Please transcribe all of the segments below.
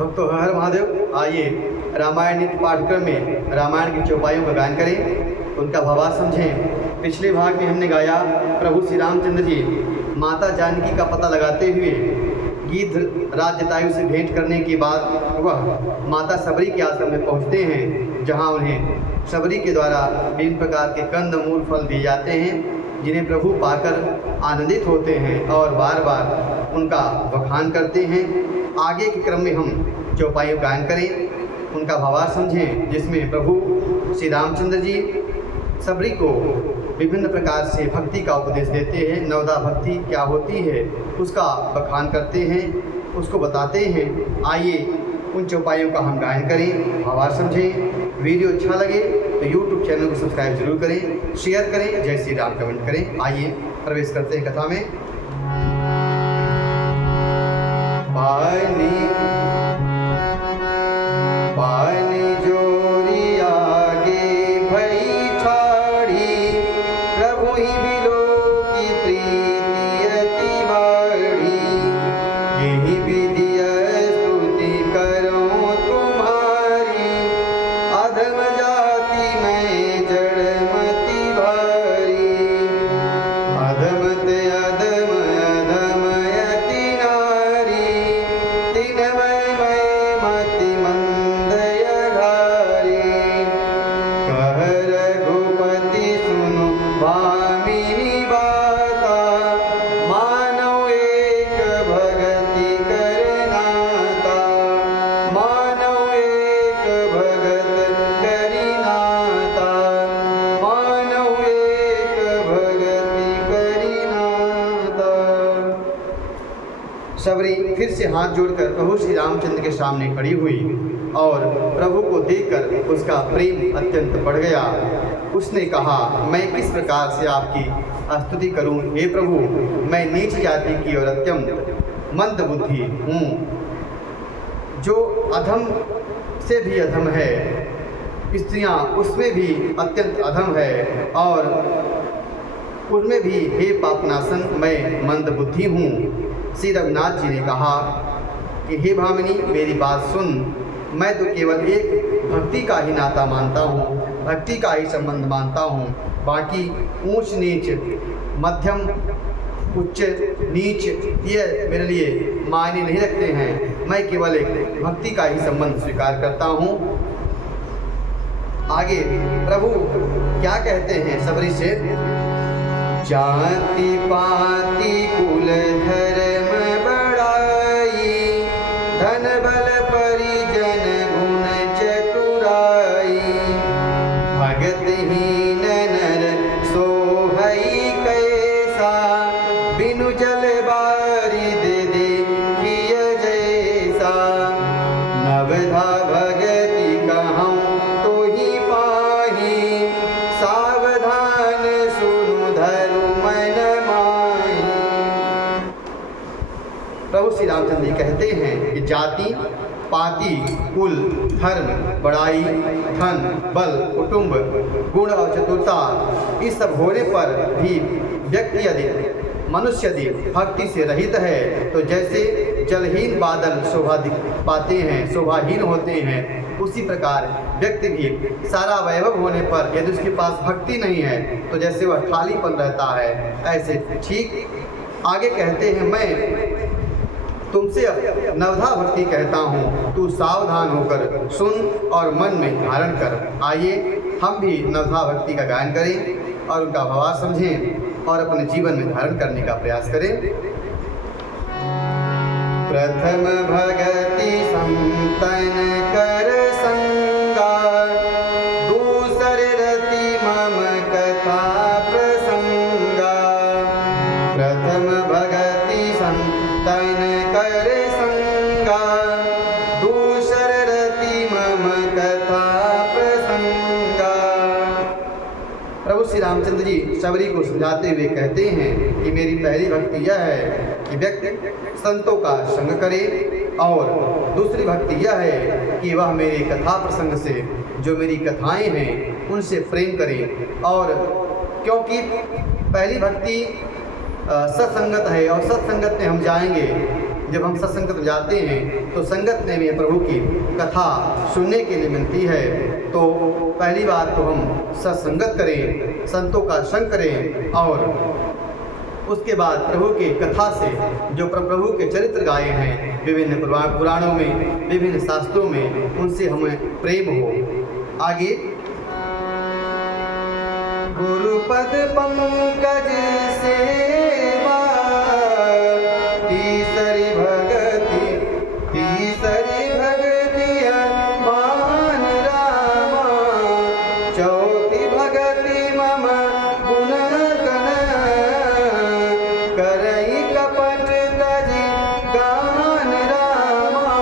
भक्तों हर महादेव, आइए रामायण पाठ्यक्रम में रामायण की चौपाइयों का गायन करें, उनका भावार्थ समझें। पिछले भाग में हमने गाया प्रभु श्री रामचंद्र जी माता जानकी का पता लगाते हुए गीध राज जटायु से भेंट करने के बाद वह माता सबरी के आश्रम में पहुंचते हैं, जहां उन्हें सबरी के द्वारा विभिन्न प्रकार के कंद मूल फल दिए जाते हैं, जिन्हें प्रभु पाकर आनंदित होते हैं और बार बार उनका बखान करते हैं। आगे के क्रम में हम चौपाइयों गायन करें, उनका भावार्थ समझें, जिसमें प्रभु श्री रामचंद्र जी सबरी को विभिन्न प्रकार से भक्ति का उपदेश देते हैं। नवदा भक्ति क्या होती है उसका बखान करते हैं, उसको बताते हैं। आइए उन चौपाइयों का हम गायन करें, भावार्थ समझें। वीडियो अच्छा लगे तो यूट्यूब चैनल को सब्सक्राइब जरूर करें, शेयर करें, जय श्री राम कमेंट करें। आइए प्रवेश करते हैं कथा में। पानी जोरी आगे भई ठाड़ी, प्रभु ही बिलो की प्रीति अति बाड़ी। यही विधि स्तुति करो तुम्हारी, अधम जाति में जड़मति भारी। अधमत अधम अधम यति नारी, तिनमय मय मति मंद यघारी। कह रघुपति सुनो भामिनी बाता, मानव एक भगति करनाता। मानव एक भगत करिनाता, मानव एक भगति करिनाता। सबरी फिर से हाथ जोड़कर प्रभु श्री रामचंद्र के सामने खड़ी हुई और प्रभु को देखकर उसका प्रेम अत्यंत बढ़ गया। उसने कहा, मैं किस प्रकार से आपकी स्तुति करूं हे प्रभु, मैं नीच जाति की और अत्यंत मंद बुद्धि हूँ, जो अधम से भी अधम है, स्त्रियाँ उसमें भी अत्यंत अधम है और उनमें भी हे पापनाशन मैं मंद बुद्धि हूँ। श्री रघुनाथ जी ने कहा कि हे भामिनी मेरी बात सुन, मैं तो केवल एक भक्ति का ही नाता मानता हूँ, भक्ति का ही संबंध मानता हूँ। बाकी ऊंच नीच मध्यम उच्च नीच ये मेरे लिए मायने नहीं रखते हैं, मैं केवल एक भक्ति का ही संबंध स्वीकार करता हूँ। आगे प्रभु क्या कहते हैं सबरी से, जाति पाति कुल धर्म बड़ाई, धन बल परिजन गुण चतुराई। भगतहीन नर सोहई कैसा, बिनु जल बारी दे देखिय जैसा। नवधा भगति कहूँ तो ही पाही, सावधान सुनु धरु मन माही। प्रभु श्री रामचंद्र जी कहते हैं कि जाति पाति कुल धर्म बड़ाई धन बल कुटुंब गुण और चतुरता, इस सब होने पर भी व्यक्ति यदि मनुष्य यदि भक्ति से रहित है तो जैसे जलहीन बादल शोभा पाते हैं, शोभाहीन होते हैं, उसी प्रकार व्यक्ति भी सारा वैभव होने पर यदि उसके पास भक्ति नहीं है तो जैसे वह खालीपन रहता है, ऐसे ठीक। आगे कहते हैं, मैं तुमसे नवधा भक्ति कहता हूँ, तू सावधान होकर सुन और मन में धारण कर। आइए हम भी नवधा भक्ति का गायन करें और उनका भावार्थ समझें और अपने जीवन में धारण करने का प्रयास करें। प्रथम भगति संतन कर संगा, दूसर रति मम कथा प्रसंगा। प्रथम भगति संतन कर संगा, दूसर रति मम कथा प्रसंगा। प्रभु श्री रामचंद्र जी सबरी को समझाते हुए कहते हैं कि मेरी पहली भक्ति यह है कि व्यक्ति संतों का संग करे और दूसरी भक्ति यह है कि वह मेरी कथा प्रसंग से, जो मेरी कथाएं हैं उनसे प्रेम करे। और क्योंकि पहली भक्ति सत्संगत है और सत्संगत में हम जाएंगे जब हम सत्संगत में जाते हैं तो संगत में भी प्रभु की कथा सुनने के लिए मिलती है। तो पहली बात तो हम सत्संगत करें, संतों का संग करें, और उसके बाद प्रभु की कथा से जो प्रभु के चरित्र गाए हैं विभिन्न पुराणों में, विभिन्न शास्त्रों में, उनसे हमें प्रेम हो। आगे गुरुपद पंकज सेवा तीसरी भगति मान रामा चौथी भगति मम गुण गण करई कपट तजी गान रामा।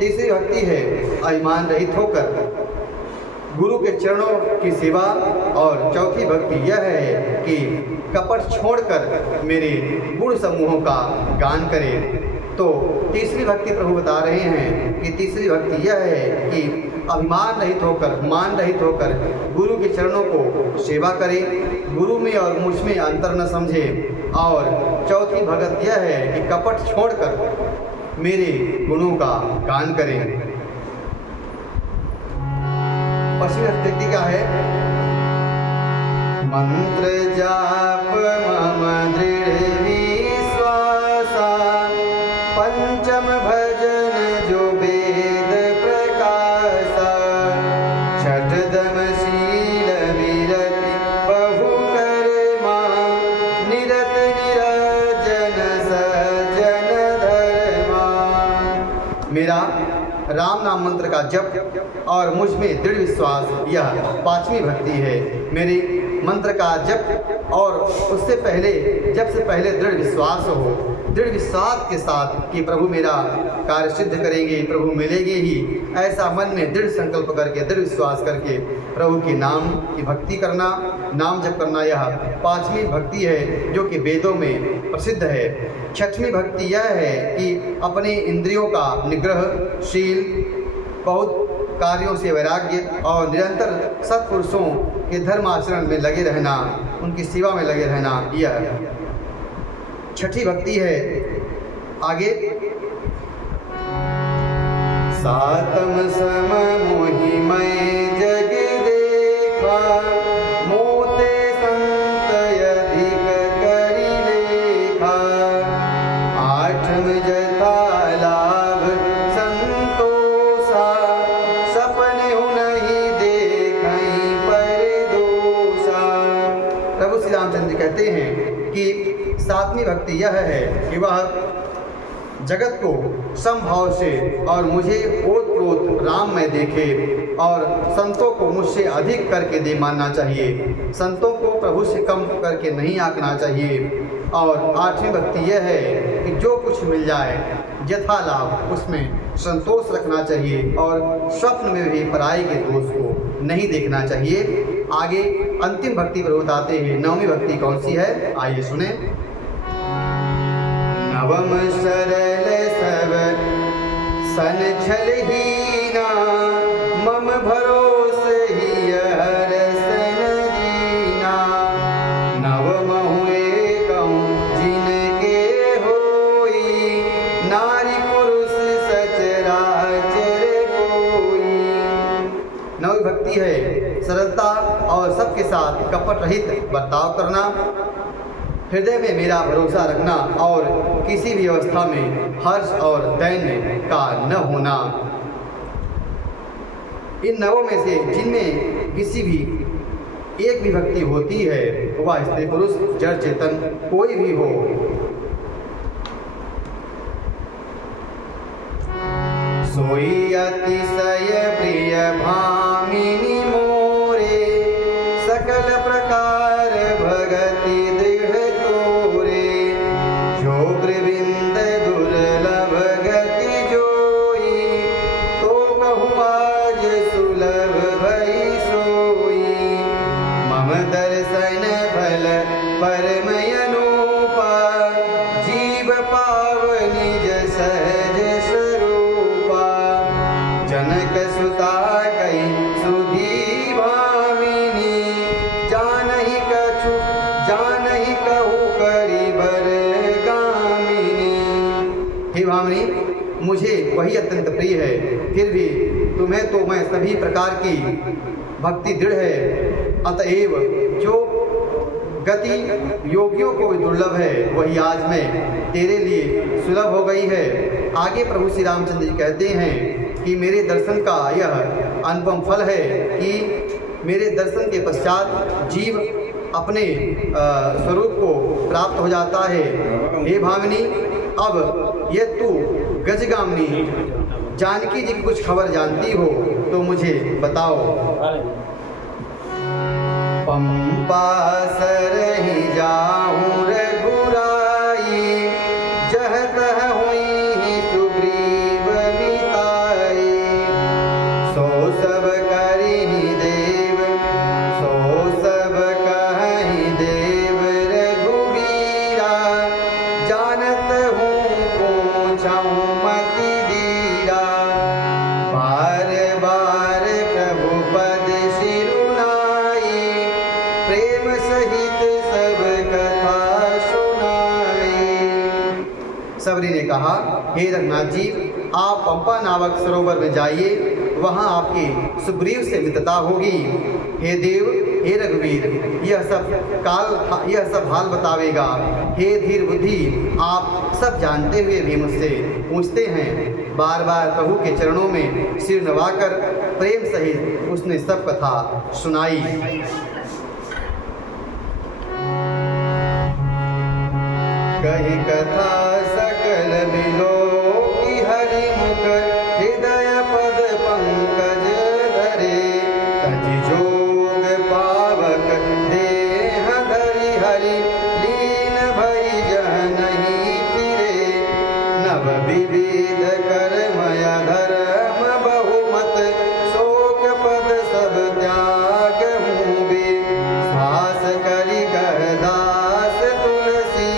तीसरी भक्ति है अभिमान रहित होकर गुरु के चरणों की सेवा, और चौथी भक्ति यह है कि कपट छोड़कर मेरे गुण समूहों का गान करें। तो तीसरी भक्ति प्रभु बता रहे हैं कि तीसरी भक्ति यह है कि अभिमान रहित होकर, मान रहित होकर गुरु के चरणों को सेवा करें, गुरु में और मुझ में अंतर न समझे। और चौथी भक्ति यह है कि कपट छोड़कर मेरे गुणों का गान करें। पश्चिमी स्थिति क्या है? मंत्र जाप मम दृढ़ विश्वासा पंचम भजन जो वेद प्रकाशा छठदम शील विरति बहु कर्मा निरत निरजन सजन धर्मा। मेरा राम नाम मंत्र का जप और मुझ में दृढ़ विश्वास, यह पांचवी भक्ति है। मेरे मंत्र का जप और उससे पहले, जब से पहले दृढ़ विश्वास हो, दृढ़ विश्वास के साथ कि प्रभु मेरा कार्य सिद्ध करेंगे, प्रभु मिलेंगे ही, ऐसा मन में दृढ़ संकल्प करके, दृढ़ विश्वास करके प्रभु के नाम की भक्ति करना, नाम जप करना, यह पांचवी भक्ति है जो कि वेदों में प्रसिद्ध है। छठवीं भक्ति यह है कि अपने इंद्रियों का निग्रह, शील, बहुत कार्यों से वैराग्य और निरंतर सत्पुरुषों के धर्म आचरण में लगे रहना, उनकी सेवा में लगे रहना, यह छठी भक्ति है। आगे सातम सम मोहि मैं जग देखा मोते संत अधिक करि लेखा आठम जथा लाभ संतोषा सपने हूँ नहीं देखई पर दोषा। प्रभु श्री रामचंद्र कहते हैं कि सातवीं भक्ति यह है कि वह जगत को समभाव से और मुझे ओत-प्रोत राम में देखे, और संतों को मुझसे अधिक करके दे मानना चाहिए, संतों को प्रभु से कम करके नहीं आंकना चाहिए। और आठवीं भक्ति यह है कि जो कुछ मिल जाए यथा लाभ उसमें संतोष रखना चाहिए, और स्वप्न में भी पराई के दोष को नहीं देखना चाहिए। आगे अंतिम भक्ति प्रभु बताते हैं। नवमीं भक्ति कौन सी है, आइए सुने। नवम सरल सब सन छल हीना मम भरोस ही रसन दीना नवम हुए कहूँ जिनके होई नारी पुरुष सचराचर कोई। नवी भक्ति है सरलता और सबके साथ कपट रहित बर्ताव करना, हृदय में मेरा भरोसा रखना, और किसी भी अवस्था में हर्ष और दैन्य का न होना। इन नवों में से जिनमें किसी भी एक भी भक्ति होती है, वह स्त्री पुरुष जड़ चेतन कोई भी हो, सोई अतिशय प्रिय भामिनी मोरे सकल प्रकार भगति दृढ़ तोरे जो गोविंद दुर्लभ गति जोई तो कहूँ आज सुलभ भई सोई मम दर्शन फल परम अनूपा जीव पाव निज सहज स्वरूपा जनक सुता कई सुधी मुझे वही अत्यंत प्रिय है। फिर भी तुम्हें तो मैं सभी प्रकार की भक्ति दृढ़ है, अतएव जो गति योगियों को दुर्लभ है वही आज में तेरे लिए सुलभ हो गई है। आगे प्रभु श्री रामचंद्र जी कहते हैं कि मेरे दर्शन का यह अनुपम फल है कि मेरे दर्शन के पश्चात जीव अपने स्वरूप को प्राप्त हो जाता है। हे भामिनी, अब ये तू गजगामिनी जानकी जी की कुछ खबर जानती हो तो मुझे बताओ। पंपा सरहि जाऊं रघुराई, जह तह हुई सुग्रीव मिताई। सो सब करहि देव, सो सब कहि देव रघुवीरा। जानत हूँ पूछऊँ मति दीरा, बार बार प्रभु पद सिरुनाई। प्रेम सहित सब कथा सुनाई। सबरी ने कहा, हे रघुनाथ जी, आप पंपा नामक सरोवर में जाइए, वहाँ आपकी सुग्रीव से मित्रता होगी। हे देव, हे रघुवीर, यह सब हाल बतावेगा। हे धीर बुद्धि, आप सब जानते हुए भी मुझसे पूछते हैं। बार बार प्रभु के चरणों में सिर नवाकर प्रेम सहित उसने सब कथा सुनाई। कही कथा सकल मिलो की हरि मुख, हृदय पद पंकज धरे। तज जोग पावक देह धरि हरि, लीन भई जह नहीं फिरे। नव विविध कर्मय धर्म बहुमत, शोक पद सब त्याग मूबे। श्वास करि कह दास तुलसी,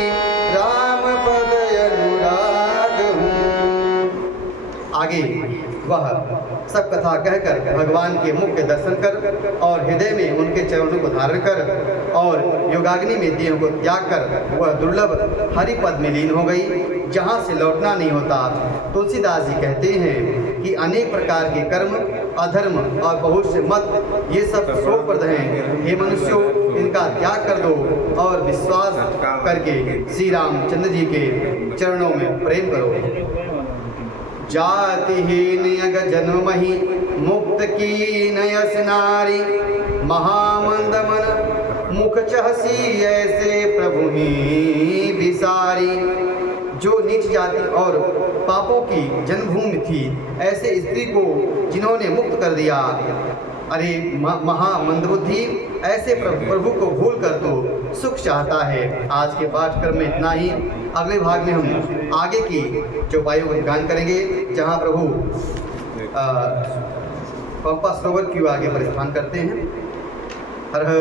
राम पद अनुराग हूँ। आगे वह सब कथा कहकर भगवान के मुख के दर्शन कर और हृदय में उनके चरणों को धारण कर और योगाग्नि में देह को त्याग कर वह दुर्लभ हरि पद में लीन हो गई, जहाँ से लौटना नहीं होता। तुलसीदास जी कहते हैं कि अनेक प्रकार के कर्म, अधर्म और बहुत से मत, ये सब शोकप्रद हैं। हे मनुष्यों, इनका त्याग कर दो और विश्वास करके श्री रामचंद्र जी के चरणों में प्रेम करो। जातिहीन यग जन्म मही, मुक्त की नयस नारी। महामंद मन मुख चहसी, ऐसे प्रभु ही विसारी। जो नीच जाति और पापों की जन्मभूमि थी, ऐसे स्त्री को जिन्होंने मुक्त कर दिया। अरे महामंदबुद्धि, ऐसे प्रभु को भूल कर तो सुख चाहता है। आज के पाठक्रम में इतना ही। अगले भाग में हम आगे की चौपाइयों का गान करेंगे, जहाँ प्रभु पंपा सरोवर की आगे प्रस्थान करते हैं। हर हर